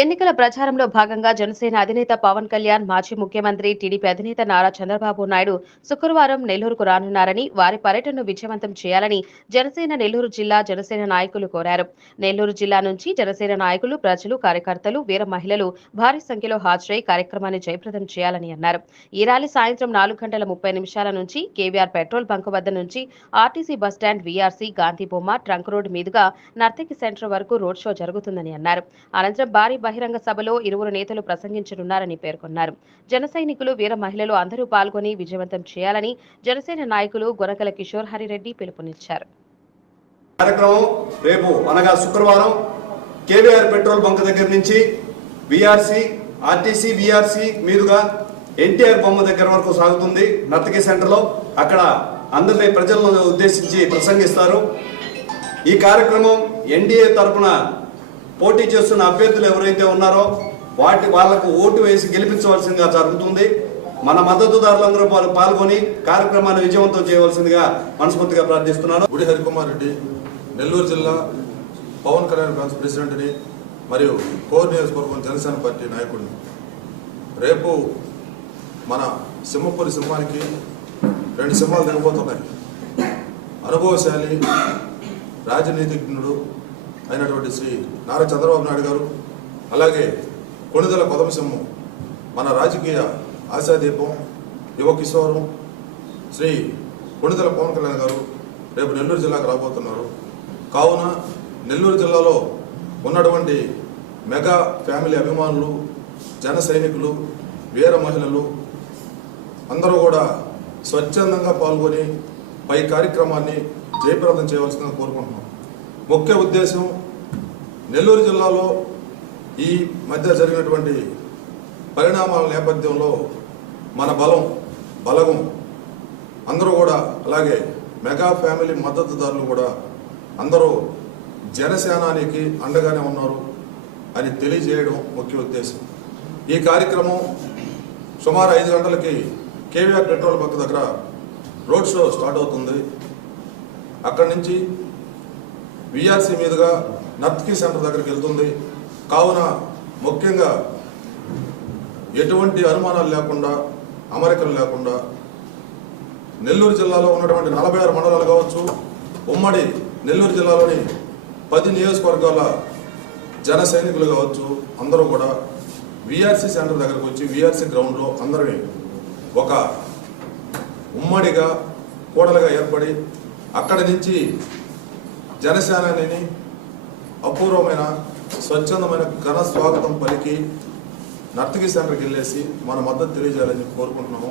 ఎన్నికల ప్రచారంలో భాగంగా జనసేన అధినేత పవన్ కళ్యాణ్ మాజీ ముఖ్యమంత్రి టీడీపీ అధినేత నారా చంద్రబాబు నాయుడు శుక్రవారం నెల్లూరుకు రానున్నారని వారి పర్యటనను విజయవంతం చేయాలని జనసేన నెల్లూరు జిల్లా జనసేన నాయకులు కోరారు. నెల్లూరు జిల్లా నుంచి జనసేన నాయకులు ప్రజలు కార్యకర్తలు వీర మహిళలు భారీ సంఖ్యలో హాజరై కార్యక్రమాన్ని జయప్రదం చేయాలని అన్నారు. ఈ ర్యాలీ సాయంత్రం నాలుగు గంటల ముప్పై నిమిషాల నుంచి కేవీఆర్ పెట్రోల్ బంక్ వద్ద నుంచి ఆర్టీసీ బస్టాండ్ వీఆర్సీ గాంధీ బొమ్మ ట్రంక్ రోడ్ మీదుగా నర్తకి సెంటర్ వరకు రోడ్ షో జరుగుతుందని అన్నారు. అనంతరం భారీ బహిరంగ సభలో ఇరువురు నేతలు ప్రసంగించనున్నారని పేర్కొన్నారు. జన సైనికులు వీర మహిళలు అందరూ పాల్గొని విజయవంతం చేయాలని జనసేన నాయకులు గొనకల కిషోర్ హరిరెడ్డి పిలుపునిచ్చారు. కార్యక్రమం రేపు అనగా శుక్రవారం కేవీఆర్ పెట్రోల్ బంక్ దగ్గర నుంచి బీఆర్సీ ఆర్టీసీ బీఆర్సీ మీదుగా ఎన్టీఆర్ బొమ్మ దగ్గర వరకు సాగుతుంది. నర్తకి సెంటర్లో అక్కడ అందరినీ ప్రజలను ఉద్దేశించి ప్రసంగిస్తారు. ఈ కార్యక్రమం ఎన్డీఏ తరపున పోటీ చేస్తున్న అభ్యర్థులు ఎవరైతే ఉన్నారో వాటి వాళ్ళకు ఓటు వేసి గెలిపించవలసిందిగా జరుగుతుంది. మన మద్దతుదారులందరూ పాల్గొని కార్యక్రమాన్ని విజయవంతం చేయవలసిందిగా మనస్ఫూర్తిగా ప్రార్థిస్తున్నాను. గుడి హరికుమార్ రెడ్డి నెల్లూరు జిల్లా పవన్ కళ్యాణ్ ఫ్యాన్స్ ప్రెసిడెంట్ని మరియు కోర్ నియోజకవర్గం జనసేన పార్టీ నాయకుడిని. రేపు మన సింహపురి సింహానికి రెండు సింహాలు దిగబోతున్నాయి. అనుభవశాలి రాజనీతిజ్ఞుడు అయినటువంటి శ్రీ నారా చంద్రబాబు నాయుడు గారు అలాగే కొణిదల కొదమసింహం మన రాజకీయ ఆశాదీపం యువ కిశోరం శ్రీ కొణిదల పవన్ కళ్యాణ్ గారు రేపు నెల్లూరు జిల్లాకు రాబోతున్నారు. కావున నెల్లూరు జిల్లాలో ఉన్నటువంటి మెగా ఫ్యామిలీ అభిమానులు జన సైనికులు వీర మహిళలు అందరూ కూడా స్వచ్ఛందంగా పాల్గొని పై కార్యక్రమాన్ని జయప్రదం చేయవలసిందిగా కోరుకుంటున్నాం. ముఖ్య ఉద్దేశం నెల్లూరు జిల్లాలో ఈ మధ్య జరిగినటువంటి పరిణామాల నేపథ్యంలో మన బలం బలగం అందరూ కూడా అలాగే మెగా ఫ్యామిలీ మద్దతుదారులు కూడా అందరూ జనసేనానికి అండగానే ఉన్నారు అని తెలియజేయడం ముఖ్య ఉద్దేశం. ఈ కార్యక్రమం సుమారు ఐదు గంటలకి కేవీఆర్ పెట్రోల్ బంక్ దగ్గర రోడ్ షో స్టార్ట్ అవుతుంది. అక్కడి నుంచి విఆర్సీ మీదుగా నర్త్కీ సెంటర్ దగ్గరికి వెళ్తుంది. కావున ముఖ్యంగా ఎటువంటి అనుమానాలు లేకుండా అమరికలు లేకుండా నెల్లూరు జిల్లాలో ఉన్నటువంటి నలభై ఆరు మండలాలు కావచ్చు ఉమ్మడి నెల్లూరు జిల్లాలోని పది నియోజకవర్గాల జన సైనికులు కావచ్చు అందరూ కూడా విఆర్సీ సెంటర్ దగ్గరకు వచ్చి విఆర్సీ గ్రౌండ్లో అందరినీ ఒక ఉమ్మడిగా కూడలుగా ఏర్పడి అక్కడి నుంచి జనసేనని అపూర్వమైన స్వచ్ఛందమైన ఘన స్వాగతం పలికి నర్తకి సెంటర్కి వెళ్ళేసి మన మద్దతు తెలియజేయాలని కోరుకుంటున్నాము.